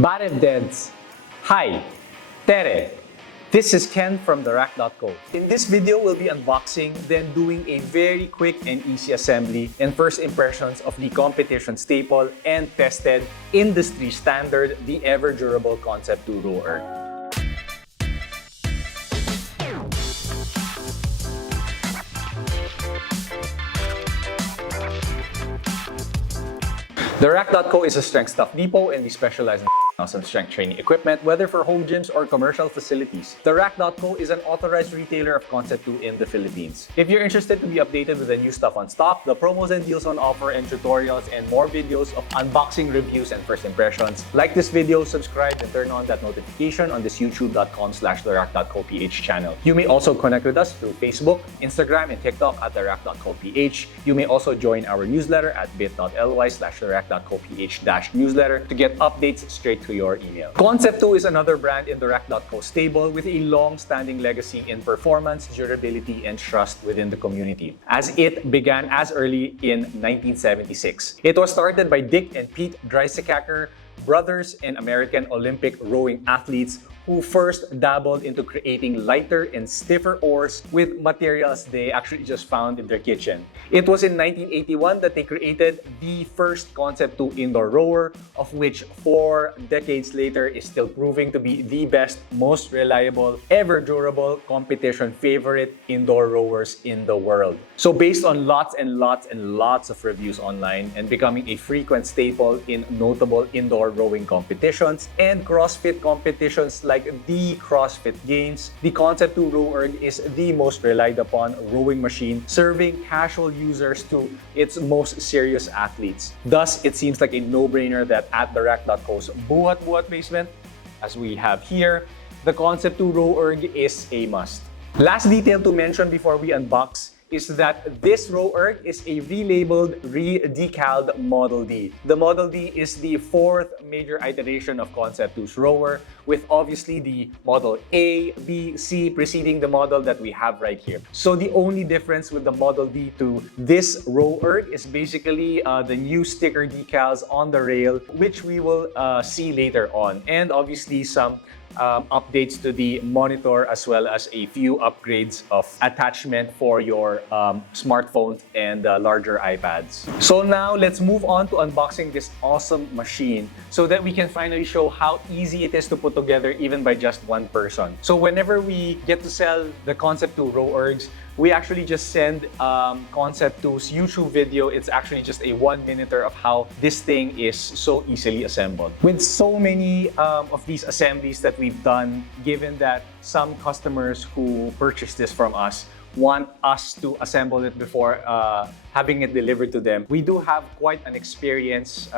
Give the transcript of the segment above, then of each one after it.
Barendeds. Hi, Tere. This is Ken from TheRack.co. In this video, we'll be unboxing, then doing a very quick and easy assembly and first impressions of the competition staple and tested industry standard, the ever-durable Concept2 RowErg. TheRack.co is a strength stuff depot and we specialize in awesome strength training equipment, whether for home gyms or commercial facilities. TheRack.co is an authorized retailer of Concept2 in the Philippines. If you're interested to be updated with the new stuff on stock, the promos and deals on offer, and tutorials and more videos of unboxing reviews and first impressions, like this video, subscribe, and turn on that notification on this youtube.com/TheRack.co.ph channel. You may also connect with us through Facebook, Instagram, and TikTok at TheRack.co.ph. You may also join our newsletter at bit.ly/TheRack.co.ph-newsletter to get updates straight to your email. Concept2 is another brand in the TheRack.co stable with a long-standing legacy in performance, durability, and trust within the community, as it began as early in 1976. It was started by Dick and Pete Dreisekacker, brothers and American Olympic rowing athletes who first dabbled into creating lighter and stiffer oars with materials they actually just found in their kitchen. It was in 1981 that they created the first Concept2 indoor rower, of which 4 decades later is still proving to be the best, most reliable, ever durable, competition favorite indoor rowers in the world. So based on lots and lots and lots of reviews online and becoming a frequent staple in notable indoor rowing competitions and CrossFit competitions like the CrossFit Games, the Concept2 RowErg is the most relied upon rowing machine, serving casual users to its most serious athletes. Thus, it seems like a no-brainer that at TheRack.co's buhat-buhat basement, as we have here, the Concept2 RowErg is a must. Last detail to mention before we unbox is that this RowErg is a relabeled, re-decaled Model D. The Model D is the 4th major iteration of Concept2's rower, with obviously the Model A, B, C preceding the model that we have right here. So the only difference with the Model D to this RowErg is basically the new sticker decals on the rail, which we will see later on, and obviously some updates to the monitor, as well as a few upgrades of attachment for your smartphones and larger iPads. So now let's move on to unboxing this awesome machine so that we can finally show how easy it is to put together even by just one person. So whenever we get to sell the Concept2 RowErgs, we actually just send Concept2's YouTube video. It's actually just a 1-minute of how this thing is so easily assembled. With so many of these assemblies that we've done, given that some customers who purchase this from us want us to assemble it before having it delivered to them, we do have quite an experience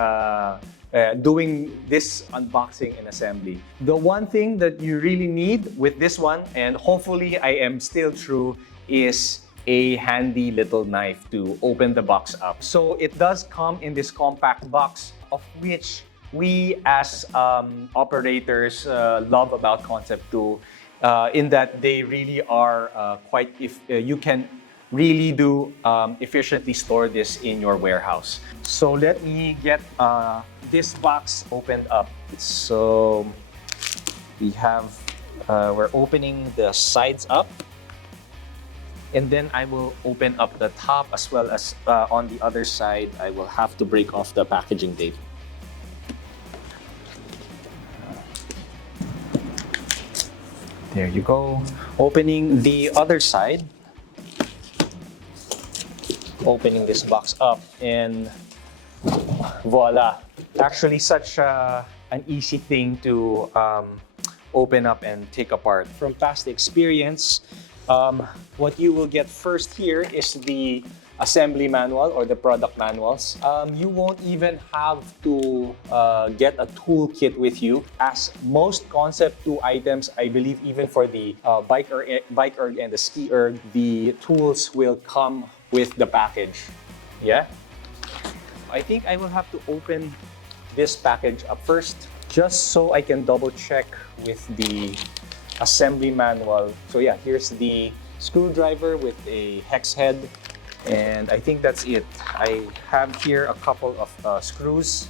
doing this unboxing and assembly. The one thing that you really need with this one, and hopefully I am still true, is a handy little knife to open the box up. So it does come in this compact box, of which we as operators love about Concept2, in that they really are you can really do efficiently store this in your warehouse. So let me get this box opened up. So we have, we're opening the sides up, and then I will open up the top as well as on the other side. I will have to break off the packaging tape. There you go. Opening the other side. Opening this box up, and voila. Actually, such an easy thing to open up and take apart. From past experience, what you will get first here is the assembly manual or the product manuals. You won't even have to get a toolkit with you, as most Concept2 items, I believe even for the bike erg and the ski erg, the tools will come with the package. Yeah? I think I will have to open this package up first, just so I can double check with the assembly manual. So yeah, here's the screwdriver with a hex head, and I think that's it. I have here a couple of screws.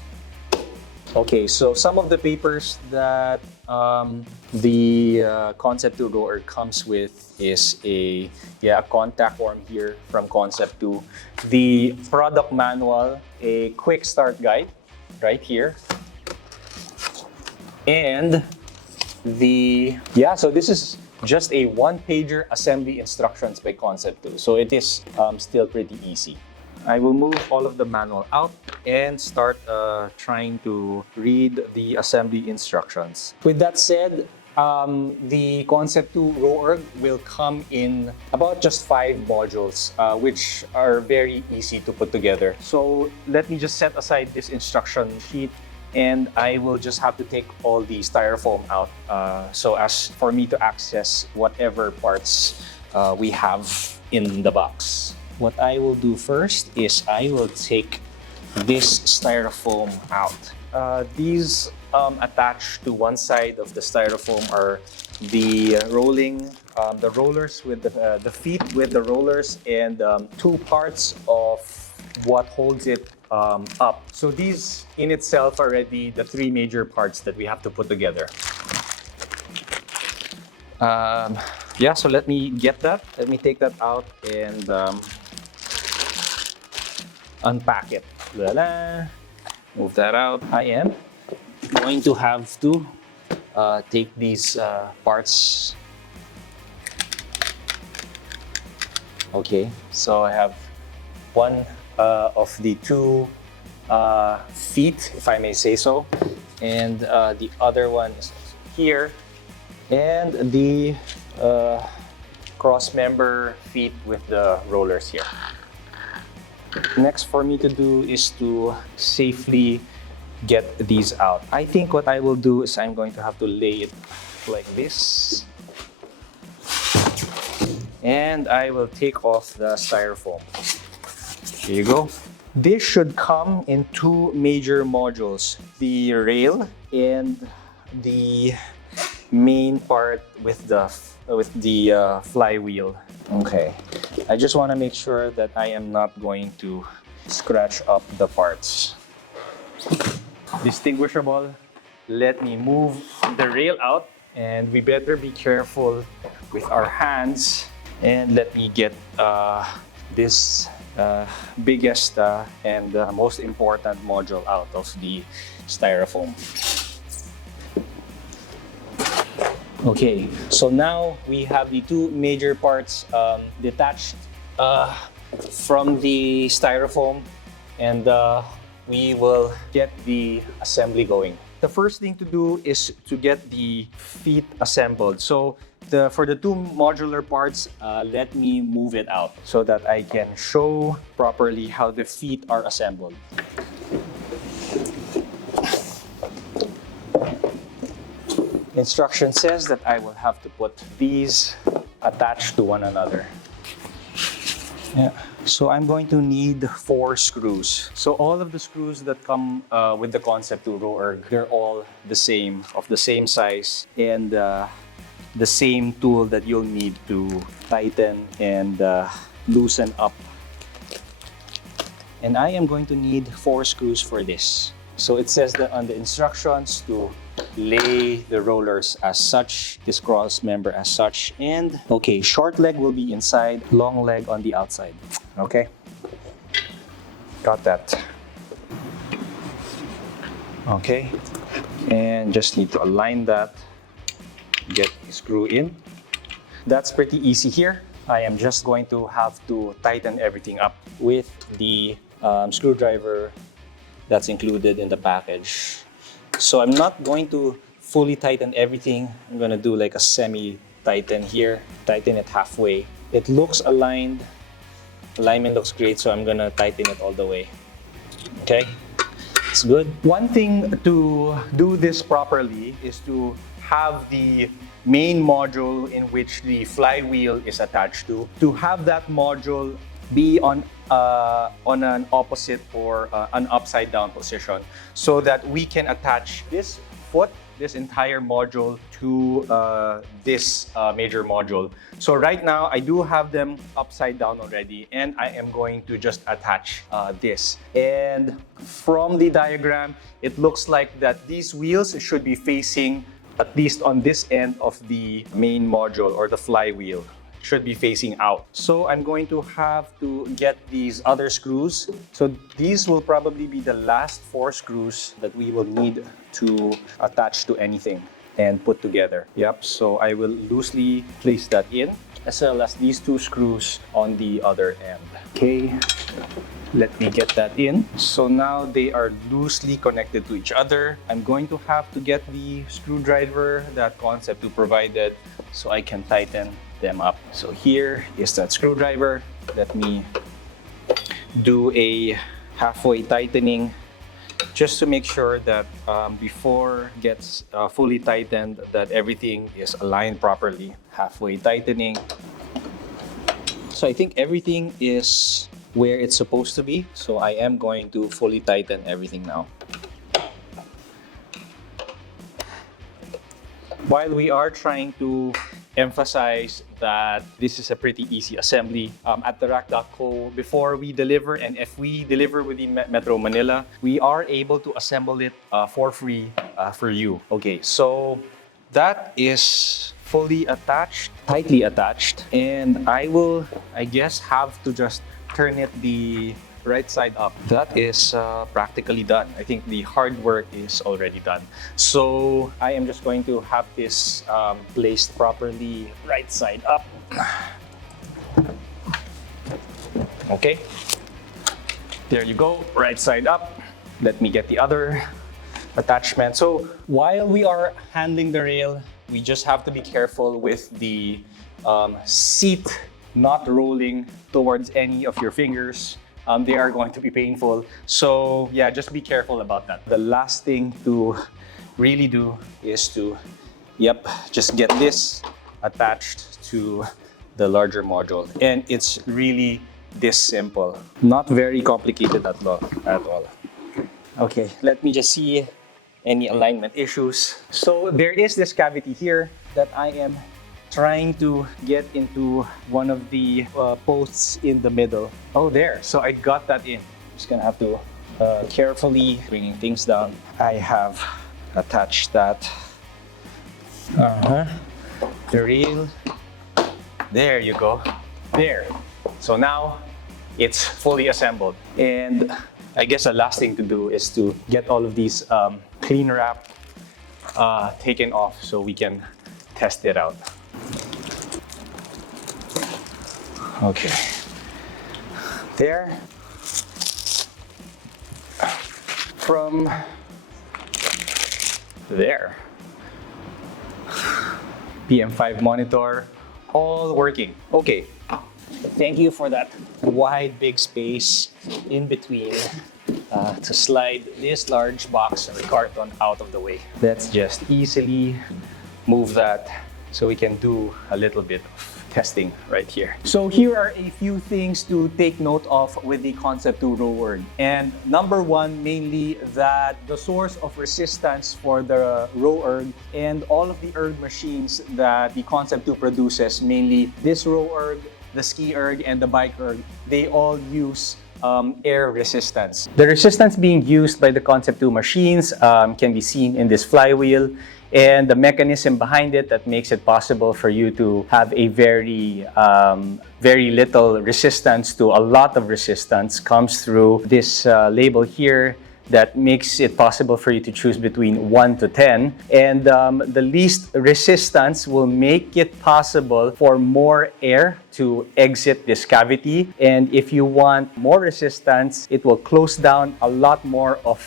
Okay, so some of the papers that the Concept2 RowErg comes with is a contact form here from Concept2, the product manual, a quick start guide right here, and so this is just a one-pager assembly instructions by Concept2, so it is still pretty easy. I will move all of the manual out and start trying to read the assembly instructions. With that said, the Concept2 RowErg will come in about just 5 modules, which are very easy to put together. So let me just set aside this instruction sheet, and I will just have to take all the styrofoam out so as for me to access whatever parts we have in the box. What I will do first is I will take this styrofoam out. These attached to one side of the styrofoam are the the rollers with the feet with the rollers, and 2 parts of what holds it up. So these in itself are already the 3 major parts that we have to put together. So let me get that. Let me take that out and unpack it. Move that out. I am going to have to take these parts. Okay, so I have one of the 2 feet, if I may say so, and the other one is here, and the cross member feet with the rollers here. Next for me to do is to safely get these out. I think what I will do is I'm going to have to lay it like this, and I will take off the styrofoam. Here you go. This should come in 2 major modules, the rail and the main part with the flywheel. Okay, I just want to make sure that I am not going to scratch up the parts. Distinguishable, let me move the rail out, and we better be careful with our hands, and let me get this biggest and most important module out of the styrofoam. Okay, so now we have the 2 major parts detached from the styrofoam, and we will get the assembly going. The first thing to do is to get the feet assembled. So for the 2 modular parts, let me move it out so that I can show properly how the feet are assembled. Instruction says that I will have to put these attached to one another. So I'm going to need 4 screws. So all of the screws that come with the Concept2 RowErg, they're all the same, of the same size, and the same tool that you'll need to tighten and loosen up. And I am going to need 4 screws for this. So it says that on the instructions to lay the rollers as such, this cross member as such, and okay, short leg will be inside, long leg on the outside. Okay, got that. Okay, and just need to align that, get the screw in. That's pretty easy here. I am just going to have to tighten everything up with the screwdriver that's included in the package. So I'm not going to fully tighten everything. I'm gonna do like a semi-tighten here, tighten it halfway. It looks aligned, alignment looks great, so I'm gonna tighten it all the way. Okay, it's good. One thing to do this properly is to have the main module in which the flywheel is attached to have that module be on an opposite or an upside down position, so that we can attach this foot, this entire module to this major module. So right now, I do have them upside down already, and I am going to just attach this. And from the diagram, it looks like that these wheels should be facing at least on this end of the main module, or the flywheel should be facing out. So I'm going to have to get these other screws. So these will probably be the last 4 screws that we will need to attach to anything and put together. Yep, so I will loosely place that in, as well as these 2 screws on the other end. Okay, let me get that in. So now they are loosely connected to each other. I'm going to have to get the screwdriver that Concept2 provided so I can tighten them up. So here is that screwdriver. Let me do a halfway tightening just to make sure that before it gets fully tightened, that everything is aligned properly. Halfway tightening. So I think everything is where it's supposed to be. So I am going to fully tighten everything now. While we are trying to emphasize that this is a pretty easy assembly, at the Rack.co, before we deliver, and if we deliver within Metro Manila, we are able to assemble it for free for you. Okay, so that is fully attached, tightly attached, and I will, I guess, have to just turn it the right side up. That is practically done. I think the hard work is already done. So I am just going to have this placed properly right side up. Okay, there you go, right side up. Let me get the other attachment. So while we are handling the rail, we just have to be careful with the seat not rolling towards any of your fingers. They are going to be painful. So yeah, just be careful about that. The last thing to really do is to, just get this attached to the larger module. And it's really this simple. Not very complicated at all. Okay, let me just see any alignment issues. So there is this cavity here that I am trying to get into one of the posts in the middle. Oh, there. So I got that in. Just gonna have to carefully bringing things down. I have attached that. The reel. There you go. There. So now it's fully assembled. And I guess the last thing to do is to get all of these clean wrap taken off so we can test it out. Okay, there. From there. PM5 monitor, all working. Okay, thank you for that wide, big space in between to slide this large box or carton out of the way. Let's just easily move that so we can do a little bit of testing right here. So here are a few things to take note of with the Concept2 RowErg. And number one, mainly that the source of resistance for the RowErg and all of the erg machines that the Concept2 produces, mainly this RowErg, the ski erg, and the bike erg, they all use air resistance. The resistance being used by the Concept2 machines can be seen in this flywheel, and the mechanism behind it that makes it possible for you to have a very little resistance to a lot of resistance comes through this label here that makes it possible for you to choose between 1 to 10. And the least resistance will make it possible for more air to exit this cavity. And if you want more resistance, it will close down a lot more of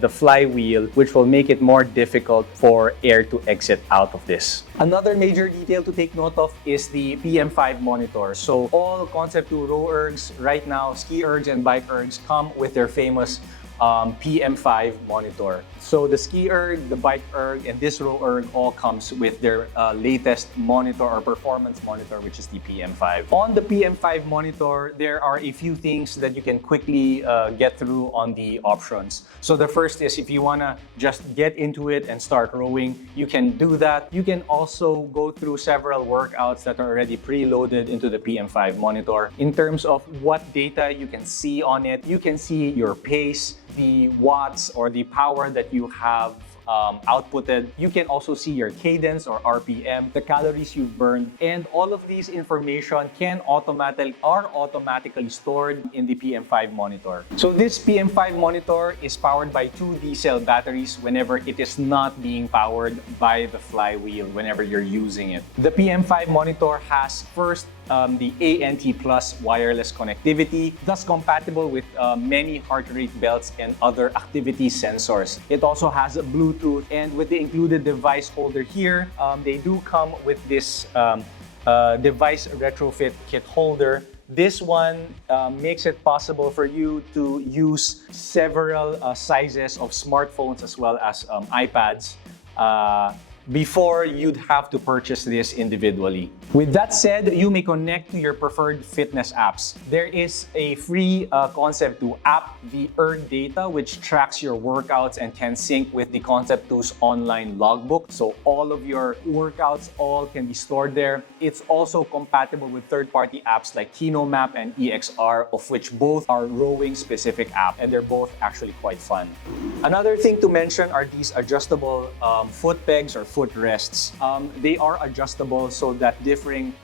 the flywheel, which will make it more difficult for air to exit out of this. Another major detail to take note of is the PM5 monitor. So all Concept2 RowErgs right now, ski ergs and bike ergs, come with their famous PM5 monitor. So the ski erg, the bike erg, and this row erg all comes with their latest monitor or performance monitor, which is the PM5. On the PM5 monitor, there are a few things that you can quickly get through on the options. So the first is if you wanna just get into it and start rowing, you can do that. You can also go through several workouts that are already preloaded into the PM5 monitor. In terms of what data you can see on it, you can see your pace, the watts or the power that you have outputted. You can also see your cadence or RPM, the calories you've burned, and all of these information are automatically stored in the PM5 monitor. So this PM5 monitor is powered by 2 D-cell batteries whenever it is not being powered by the flywheel, whenever you're using it. The PM5 monitor has first the ANT Plus wireless connectivity, thus compatible with many heart rate belts and other activity sensors. It also has a Bluetooth, and with the included device holder here, they do come with this device retrofit kit holder. This one makes it possible for you to use several sizes of smartphones as well as iPads before you'd have to purchase this individually. With that said, you may connect to your preferred fitness apps. There is a free Concept2 app, the ErgData, which tracks your workouts and can sync with the Concept2's online logbook. So all of your workouts all can be stored there. It's also compatible with third-party apps like KinoMap and EXR, of which both are rowing specific apps, and they're both actually quite fun. Another thing to mention are these adjustable foot pegs or foot rests. They are adjustable so that different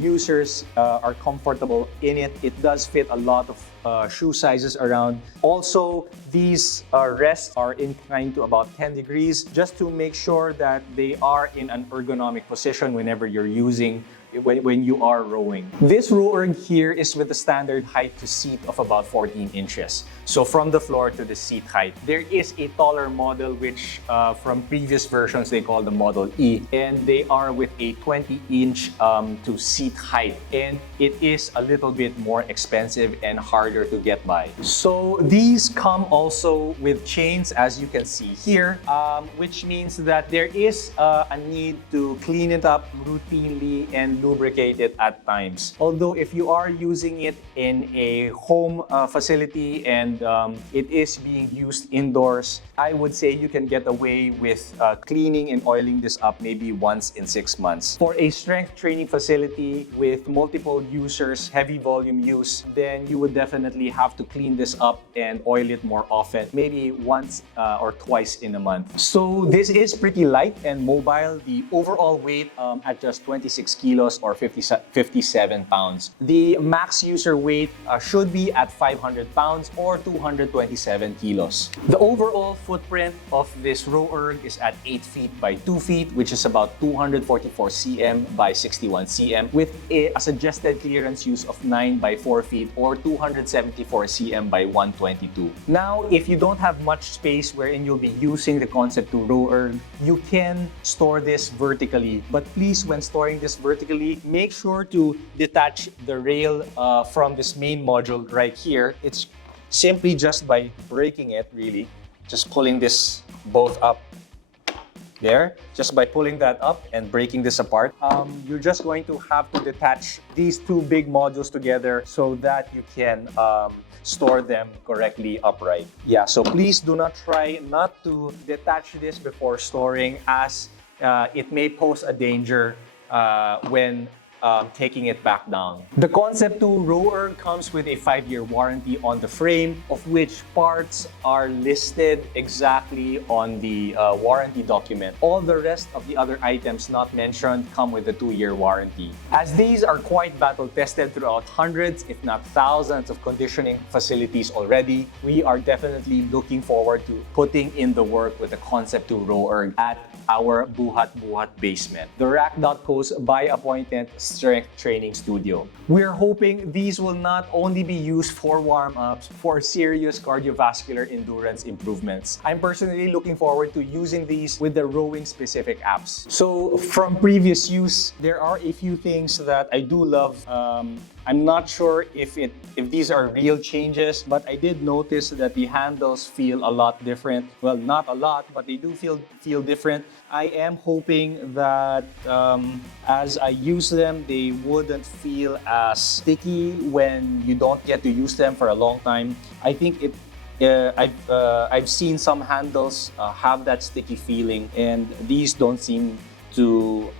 users are comfortable in it. It does fit a lot of shoe sizes around. Also, these rests are inclined to about 10 degrees just to make sure that they are in an ergonomic position whenever you're using when you are rowing. This RowErg here is with a standard height to seat of about 14 inches. So from the floor to the seat height. There is a taller model which from previous versions they call the Model E, and they are with a 20-inch to seat height, and it is a little bit more expensive and harder to get by. So these come also with chains, as you can see here, which means that there is a need to clean it up routinely and lubricate it at times. Although if you are using it in a home facility and it is being used indoors, I would say you can get away with cleaning and oiling this up maybe once in 6 months. For a strength training facility with multiple users, heavy volume use, then you would definitely have to clean this up and oil it more often, maybe once or twice in a month. So this is pretty light and mobile. The overall weight at just 26 kilos or 57 pounds. The max user weight should be at 500 pounds or 227 kilos. The overall footprint of this RowErg is at 8 feet by 2 feet, which is about 244 cm by 61 cm, with a suggested clearance use of 9 by 4 feet or 274 cm by 122. Now, if you don't have much space wherein you'll be using the Concept2 RowErg, you can store this vertically. But please, when storing this vertically, make sure to detach the rail from this main module right here. It's simply just by breaking it, really, just pulling this both up there. Just by pulling that up and breaking this apart, you're just going to have to detach these two big modules together so that you can store them correctly upright. Yeah, so please do not try not to detach this before storing, as it may pose a danger when taking it back down. The Concept2 RowErg comes with a 5-year warranty on the frame, of which parts are listed exactly on the warranty document. All the rest of the other items not mentioned come with a 2-year warranty. As these are quite battle tested throughout hundreds, if not thousands of conditioning facilities already, we are definitely looking forward to putting in the work with the Concept2 RowErg at our Buhat basement, the Rack.co's by appointment strength training studio. We're hoping these will not only be used for warm-ups, for serious cardiovascular endurance improvements. I'm personally looking forward to using these with the rowing specific apps. So from previous use, there are a few things that I do love I'm not sure if these are real changes, but I did notice that the handles feel a lot different. Well, not a lot, but they do feel different. I am hoping that as I use them, they wouldn't feel as sticky when you don't get to use them for a long time. I think I've seen some handles have that sticky feeling, and these don't seem to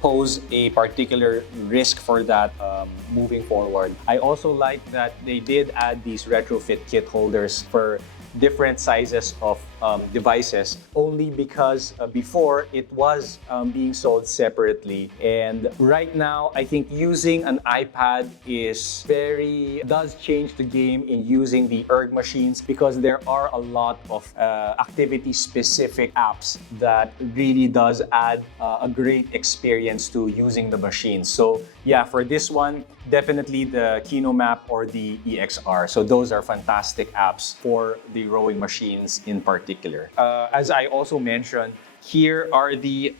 pose a particular risk for that moving forward. I also like that they did add these retrofit kit holders for different sizes of devices, only because before it was being sold separately. And right now, I think using an iPad does change the game in using the Erg machines, because there are a lot of activity-specific apps that really does add a great experience to using the machine. So yeah, for this one, definitely the Kino Map or the EXR. So those are fantastic apps for the rowing machines in particular. As I also mentioned, here are the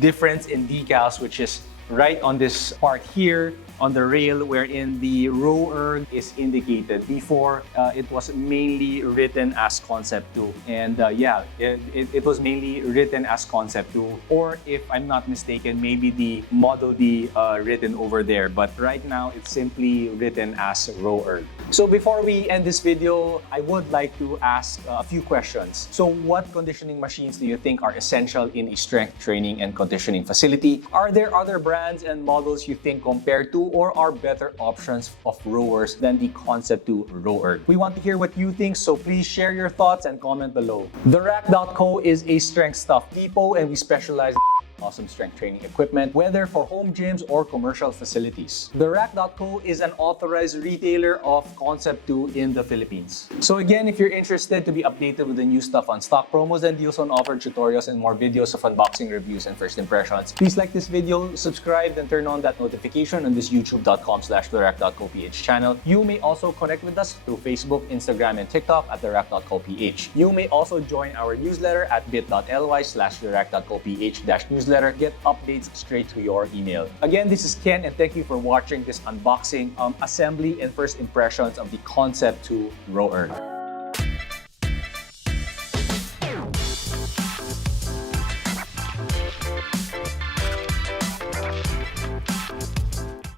difference in decals, which is right on this part here on the rail, wherein the RowErg is indicated. Before, it was mainly written as Concept2. And yeah, it was mainly written as Concept2. Or if I'm not mistaken, maybe the Model D written over there. But right now, it's simply written as RowErg. So before we end this video, I would like to ask a few questions. So what conditioning machines do you think are essential in a strength training and conditioning facility? Are there other brands and models you think compared to or are better options of rowers than the Concept2 RowErg? We want to hear what you think, so please share your thoughts and comment below. TheRack.co is a strength stuff depot, and we specialize in awesome strength training equipment, whether for home gyms or commercial facilities. TheRack.co is an authorized retailer of Concept2 in the Philippines. So again, if you're interested to be updated with the new stuff on stock, promos and deals on offer, tutorials, and more videos of unboxing, reviews, and first impressions, please like this video, subscribe, and turn on that notification on this youtube.com/TheRack.co.ph channel. You may also connect with us through Facebook, Instagram, and TikTok at TheRack.co.ph. You may also join our newsletter at bit.ly/TheRack.co.ph-newsletter. Get updates straight to your email. Again, this is Ken, and thank you for watching this unboxing, assembly, and first impressions of the Concept2 RowErg.